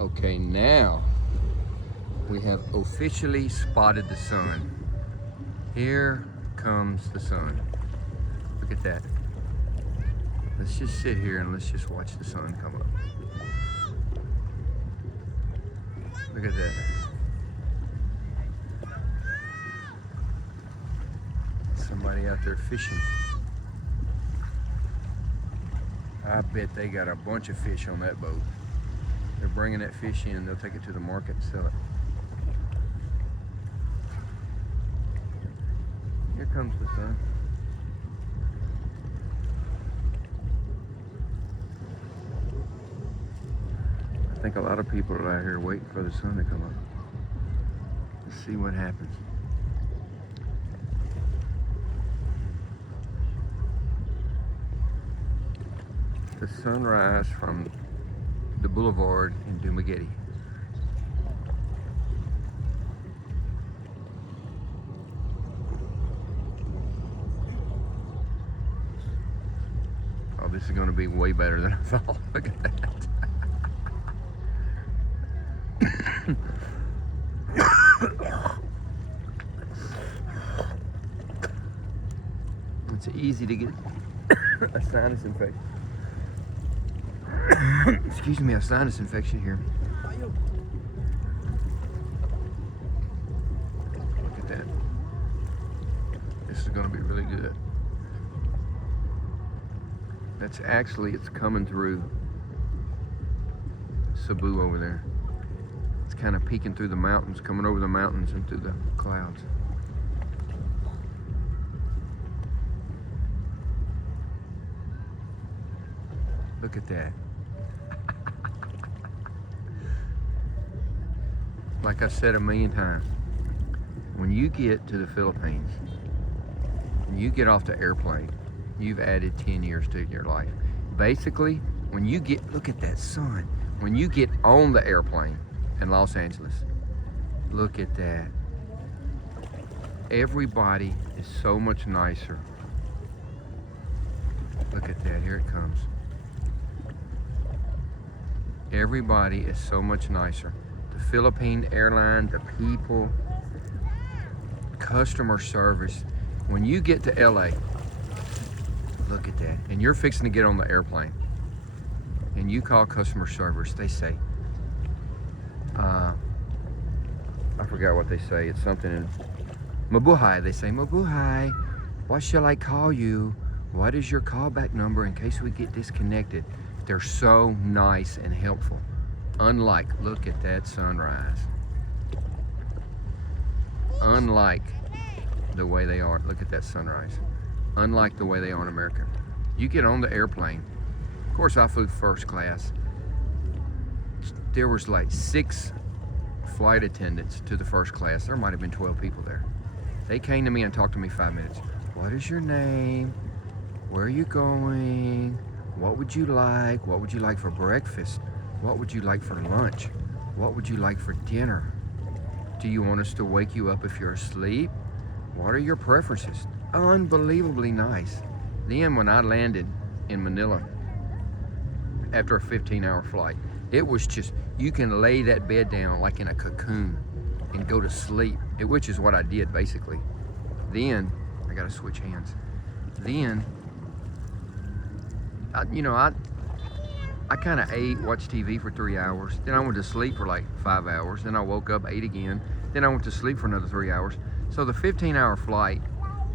Okay, now we have officially spotted the sun. Here comes the sun. Look at that. Let's just sit here and let's just watch the sun come up. Look at that. Somebody out there fishing. I bet they got a bunch of fish on that boat. They're bringing that fish in, they'll take it to the market and sell it. Here comes the sun. I think a lot of people are out here waiting for the sun to come up. Let's see what happens. The sunrise from the Boulevard in Dumaguete. Oh, this is going to be way better than I thought. Look at that. It's easy to get a sinus infection. Excuse me, a sinus infection here. Look at that. This is going to be really good. That's actually, it's coming through Cebu over there. It's kind of peeking through the mountains, coming over the mountains and through the clouds. Look at that. Like I said a million times, when you get to the Philippines, when you get off the airplane, you've added 10 years to your life. Basically, when you get, look at that sun, when you get on the airplane in Los Angeles, look at that. Everybody is so much nicer. Look at that, here it comes. Everybody is so much nicer. The Philippine airline, the people, customer service. When you get to LA, look at that, and you're fixing to get on the airplane, and you call customer service, they say, I forgot what they say, it's something in Mabuhay. They say, Mabuhay, what shall I call you? What is your callback number in case we get disconnected? They're so nice and helpful. Unlike, look at that sunrise. Unlike the way they are, look at that sunrise. Unlike the way they are in America. You get on the airplane. Of course, I flew first class. There was like 6 flight attendants to the first class. There might have been 12 people there. They came to me and talked to me 5 minutes. What is your name? Where are you going? What would you like? What would you like for breakfast? What would you like for lunch? What would you like for dinner? Do you want us to wake you up if you're asleep? What are your preferences? Unbelievably nice. Then when I landed in Manila after a 15-hour flight, it was just, you can lay that bed down like in a cocoon and go to sleep, which is what I did basically. Then, I gotta switch hands. Then, I kind of ate, watched TV for 3 hours. Then I went to sleep for like 5 hours. Then I woke up, ate again. Then I went to sleep for another 3 hours. So the 15-hour flight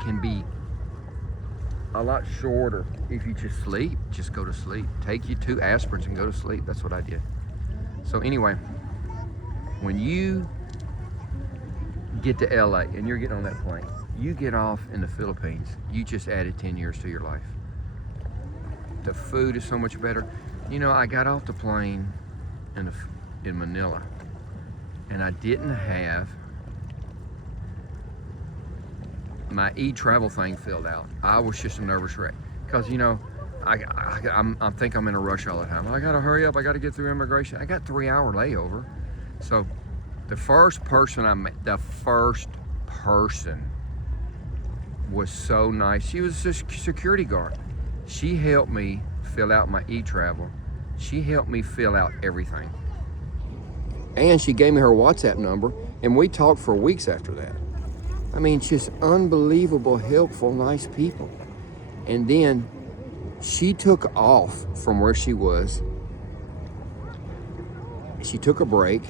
can be a lot shorter if you just sleep. Just go to sleep. Take you 2 aspirins and go to sleep. That's what I did. So anyway, when you get to LA and you're getting on that plane, you get off in the Philippines, you just added 10 years to your life. The food is so much better. You know, I got off the plane in Manila, and I didn't have my e-travel thing filled out. I was just a nervous wreck, because you know, I think I'm in a rush all the time. I gotta hurry up. I gotta get through immigration. I got 3-hour layover. So the first person I met, was so nice. She was a security guard. She helped me fill out my e-travel. She helped me fill out everything. And she gave me her WhatsApp number, and we talked for weeks after that. I mean, just unbelievable, helpful, nice people. And then she took off from where she was. She took a break.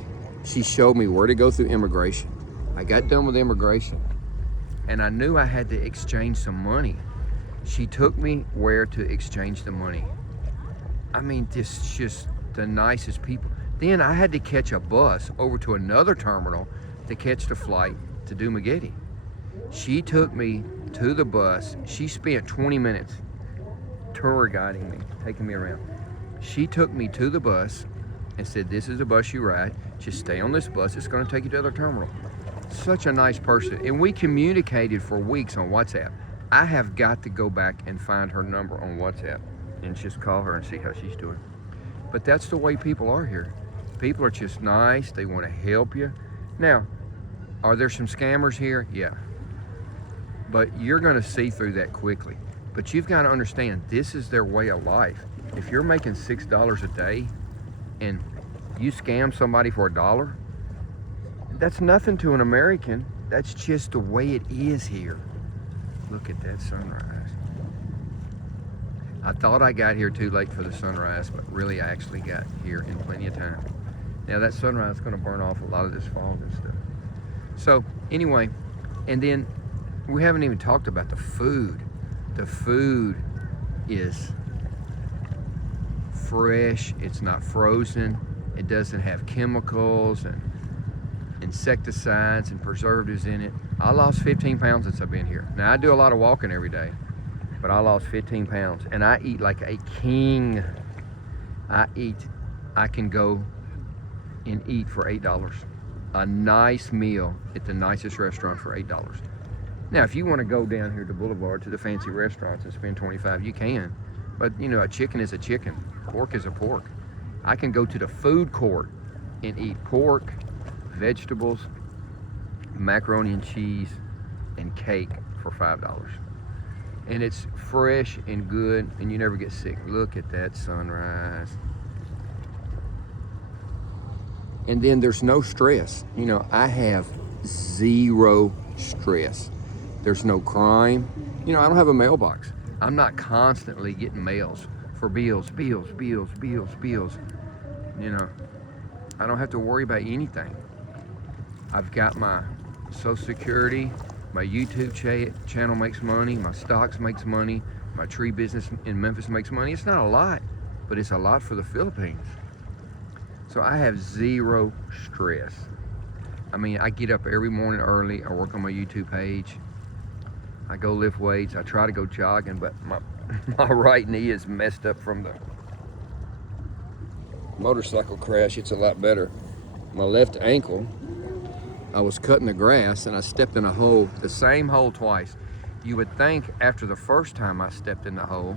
She showed me where to go through immigration. I got done with immigration, and I knew I had to exchange some money. She took me where to exchange the money. I mean, just the nicest people. Then I had to catch a bus over to another terminal to catch the flight to Dumaguete. She took me to the bus. She spent 20 minutes tour guiding me, taking me around. She took me to the bus and said, this is the bus you ride. Just stay on this bus. It's going to take you to the other terminal. Such a nice person. And we communicated for weeks on WhatsApp. I have got to go back and find her number on WhatsApp and just call her and see how she's doing. But that's the way people are here. People are just nice. They want to help you. Now, are there some scammers here? Yeah. But you're going to see through that quickly. But you've got to understand, this is their way of life. If you're making $6 a day and you scam somebody for $1, that's nothing to an American. That's just the way it is here. Look at that sunrise. I thought I got here too late for the sunrise, but really I actually got here in plenty of time. Now that sunrise is going to burn off a lot of this fog and stuff. So anyway, and then we haven't even talked about the food. The food is fresh. It's not frozen. It doesn't have chemicals and insecticides and preservatives in it. I lost 15 pounds since I've been here. Now I do a lot of walking every day, but I lost 15 pounds and I eat like a king. I can go and eat for $8. A nice meal at the nicest restaurant for $8. Now, if you want to go down here to Boulevard to the fancy restaurants and spend $25, you can. But you know, a chicken is a chicken. Pork is a pork. I can go to the food court and eat pork, vegetables, macaroni and cheese, and cake for $5. And it's fresh and good, and you never get sick. Look at that sunrise. And then there's no stress. You know, I have zero stress. There's no crime. You know, I don't have a mailbox. I'm not constantly getting mails for bills. You know, I don't have to worry about anything. I've got my Social Security, my YouTube channel makes money, my stocks makes money, my tree business in Memphis makes money. It's not a lot, but it's a lot for the Philippines. So I have zero stress. I mean, I get up every morning early. I work on my YouTube page. I go lift weights. I try to go jogging, but my right knee is messed up from the motorcycle crash. It's a lot better. My left ankle, I was cutting the grass and I stepped in a hole, the same hole twice. You would think after the first time I stepped in the hole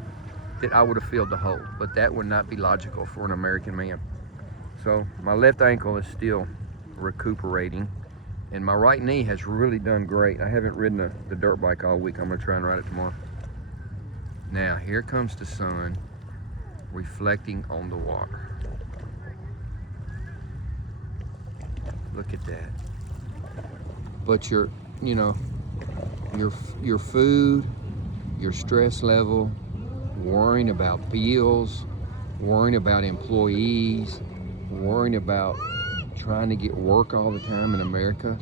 that I would have filled the hole, but that would not be logical for an American man. So my left ankle is still recuperating, and my right knee has really done great. I haven't ridden the dirt bike all week. I'm gonna try and ride it tomorrow. Now, here comes the sun reflecting on the water. Look at that. But your food, your stress level, worrying about bills, worrying about employees, worrying about trying to get work all the time in America,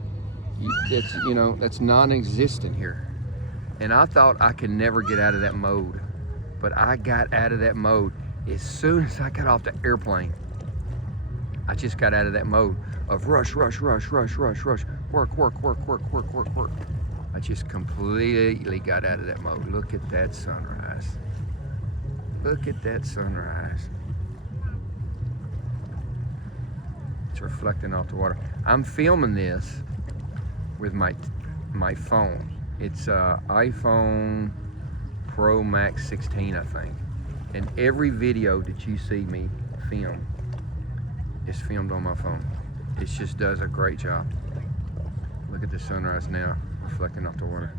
that's non-existent here. And I thought I could never get out of that mode, but I got out of that mode as soon as I got off the airplane. I just got out of that mode of rush, work. I just completely got out of that mode. Look at that sunrise. Look at that sunrise. It's reflecting off the water. I'm filming this with my phone. It's iPhone Pro Max 16, I think. And every video that you see me film is filmed on my phone. It just does a great job. Look at the sunrise now, reflecting off the water.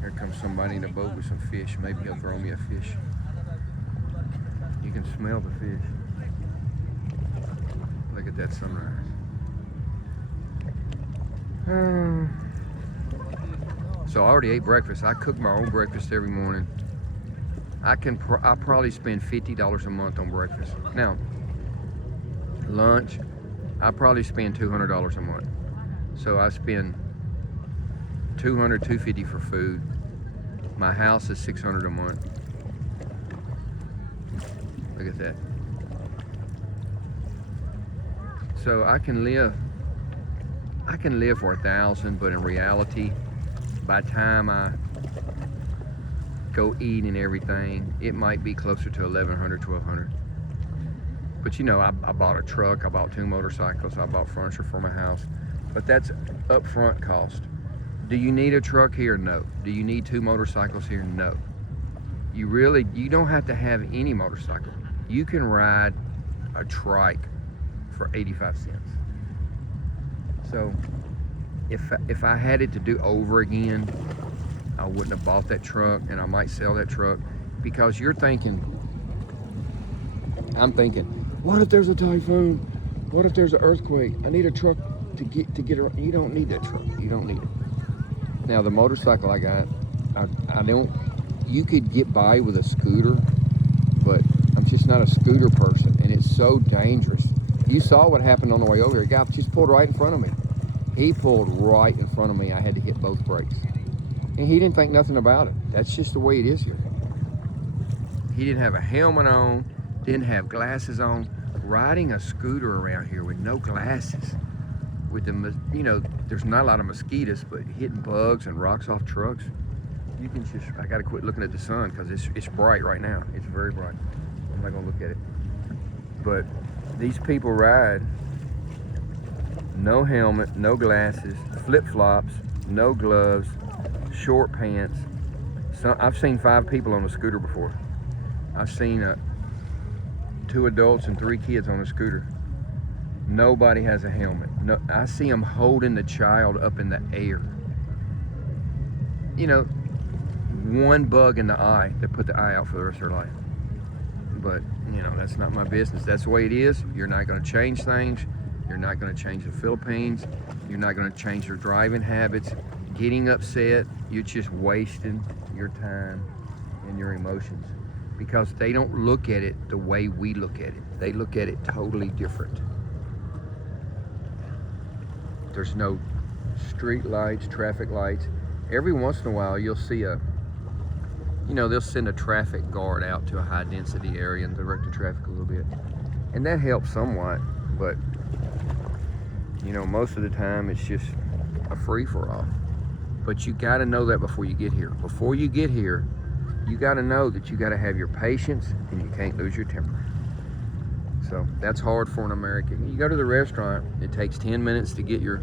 Here comes somebody in a boat with some fish. Maybe he'll throw me a fish. You can smell the fish. Look at that sunrise. So I already ate breakfast. I cook my own breakfast every morning. I probably spend $50 a month on breakfast. Now, lunch, I probably spend $200 a month. So I spend $200, $250 for food. My house is $600 a month. Look at that. So I can live for $1,000, but in reality, by the time I go eat and everything, it might be closer to $1,100, $1,200. But you know, I bought a truck, I bought 2 motorcycles, I bought furniture for my house. But that's upfront cost. Do you need a truck here? No. Do you need 2 motorcycles here? No. You don't have to have any motorcycle. You can ride a trike for 85 cents. So if I had it to do over again, I wouldn't have bought that truck, and I might sell that truck, because I'm thinking, what if there's a typhoon? What if there's an earthquake? I need a truck to get around. You don't need that truck. You don't need it. Now the motorcycle I got, you could get by with a scooter, but I'm just not a scooter person, and it's so dangerous. You saw what happened on the way over here. A guy just pulled right in front of me. He pulled right in front of me. I had to hit both brakes. And he didn't think nothing about it. That's just the way it is here. He didn't have a helmet on, didn't have glasses on. Riding a scooter around here with no glasses, with there's not a lot of mosquitoes, but hitting bugs and rocks off trucks, I gotta quit looking at the sun, because it's bright right now. It's very bright. I'm not gonna look at it. But these people ride no helmet, no glasses, flip-flops, no gloves, short pants. I've seen 5 people on a scooter before. I've seen 2 adults and 3 kids on a scooter. Nobody has a helmet. No, I see them holding the child up in the air. You know, one bug in the eye, they put the eye out for the rest of their life. But, you know, that's not my business. That's the way it is. You're not going to change things. You're not going to change the Philippines. You're not going to change their driving habits. Getting upset, you're just wasting your time and your emotions, because they don't look at it the way we look at it. They look at it totally different. There's no street lights, traffic lights. Every once in a while, you'll see they'll send a traffic guard out to a high density area and direct the traffic a little bit. And that helps somewhat, but most of the time it's just a free-for-all. But you gotta know that before you get here. Before you get here, you gotta know that you gotta have your patience, and you can't lose your temper. So that's hard for an American. You go to the restaurant, it takes 10 minutes to get your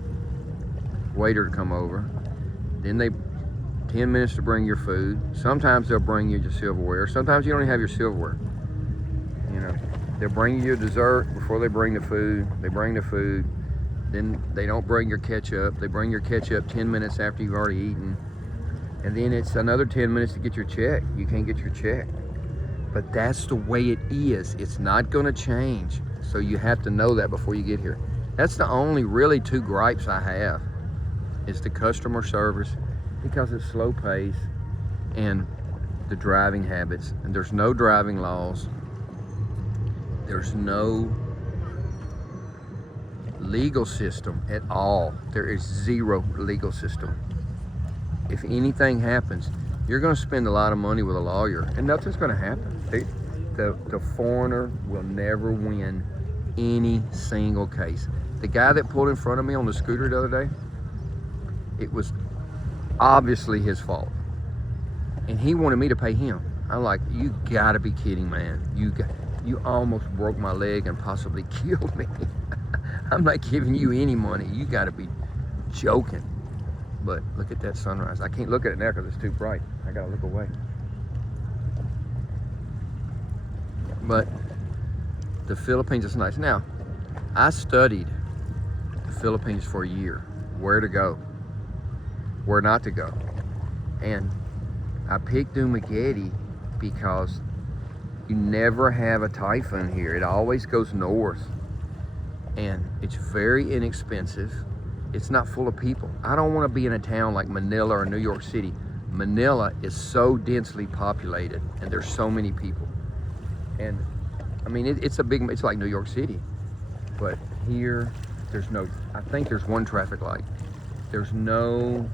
waiter to come over. Then 10 minutes to bring your food. Sometimes they'll bring you your silverware. Sometimes you don't even have your silverware. They'll bring you your dessert before they bring the food. They bring the food. Then they don't bring your ketchup. They bring your ketchup 10 minutes after you've already eaten. And then it's another 10 minutes to get your check. You can't get your check. But that's the way it is. It's not gonna change. So you have to know that before you get here. That's the only really 2 gripes I have, is the customer service, because it's slow pace, and the driving habits. And there's no driving laws. There's no legal system at all. There is zero legal system. If anything happens, you're going to spend a lot of money with a lawyer, and nothing's going to happen. The foreigner will never win any single case. The guy that pulled in front of me on the scooter the other day, it was obviously his fault, and he wanted me to pay him. I'm like, you gotta be kidding, man. You almost broke my leg and possibly killed me. I'm not giving you any money. You gotta be joking. But look at that sunrise. I can't look at it now because it's too bright. I gotta look away. But the Philippines is nice. Now, I studied the Philippines for a year. Where to go, where not to go. And I picked Dumaguete because you never have a typhoon here. It always goes north. and it's very inexpensive. It's not full of people. I don't want to be in a town like Manila or New York City. Manila is so densely populated and there's so many people. And I mean, it's like New York City, but here there's no, I think there's one traffic light. There's no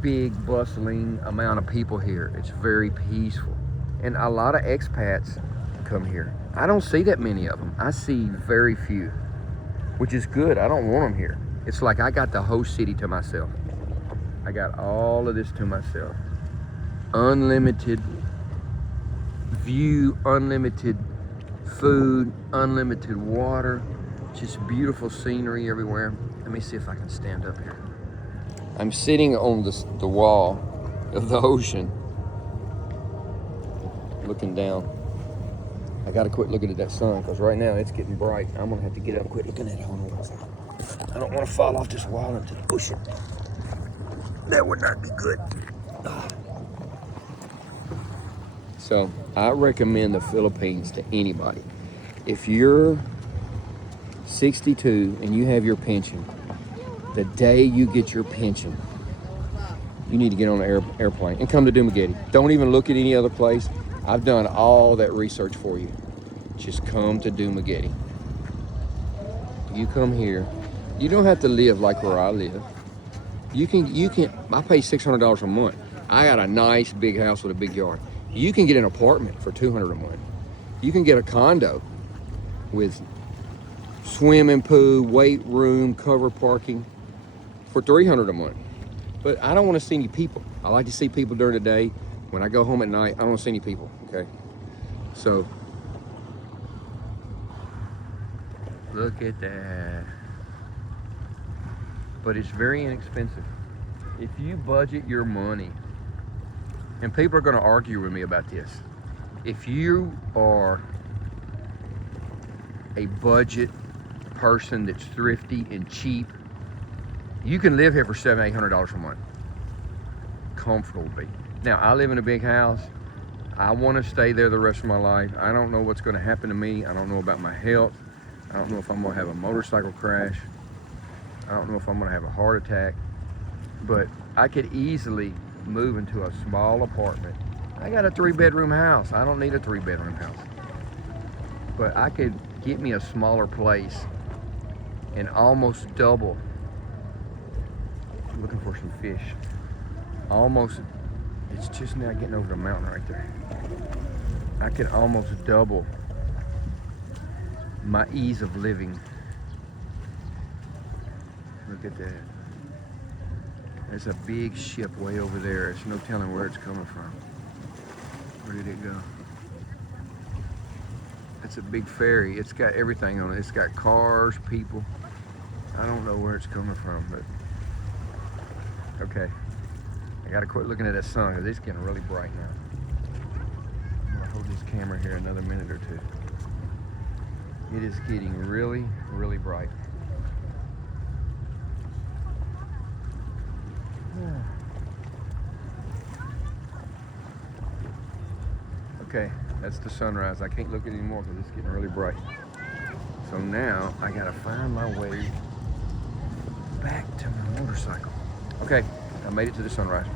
big bustling amount of people here. It's very peaceful. And a lot of expats come here. I don't see that many of them. I see very few, which is good. I don't want them here. It's like I got the whole city to myself. I got all of this to myself. Unlimited view, unlimited food, unlimited water, just beautiful scenery everywhere. Let me see if I can stand up here. I'm sitting on the wall of the ocean, looking down. I gotta quit looking at that sun because right now it's getting bright. I'm gonna have to get up and quit looking at it. I don't want to fall off this wall into the ocean. That would not be good. So I recommend the Philippines to anybody. If you're 62 and you have your pension, the day you get your pension, you need to get on an airplane and come to Dumaguete. Don't even look at any other place. I've done all that research for you. Just come to Dumaguete. You come here. You don't have to live like where I live. You can, I pay $600 a month. I got a nice big house with a big yard. You can get an apartment for $200 a month. You can get a condo with swimming pool, weight room, cover parking for $300 a month. But I don't want to see any people. I like to see people during the day. When I go home at night, I don't want to see any people, okay? So, look at that. But it's very inexpensive. If you budget your money, and people are going to argue with me about this. If you are a budget person that's thrifty and cheap, you can live here for $700, $800 a month, comfortably. Now, I live in a big house. I want to stay there the rest of my life. I don't know what's going to happen to me. I don't know about my health. I don't know if I'm going to have a motorcycle crash. I don't know if I'm going to have a heart attack. But I could easily move into a small apartment. I got a 3-bedroom house. I don't need a 3-bedroom house. But I could get me a smaller place and almost double. I'm looking for some fish. Almost, it's just now getting over the mountain right there. I could almost double my ease of living. Look at that. There's a big ship way over there. There's no telling where it's coming from. Where did it go? It's a big ferry. It's got everything on it. It's got cars, people. I don't know where it's coming from, but okay. I gotta quit looking at that sun because it's getting really bright now. I'm gonna hold this camera here another minute or two. It is getting really, really bright. Okay, that's the sunrise. I can't look at it anymore because it's getting really bright. So now I gotta find my way back to my motorcycle. Okay, I made it to the sunrise.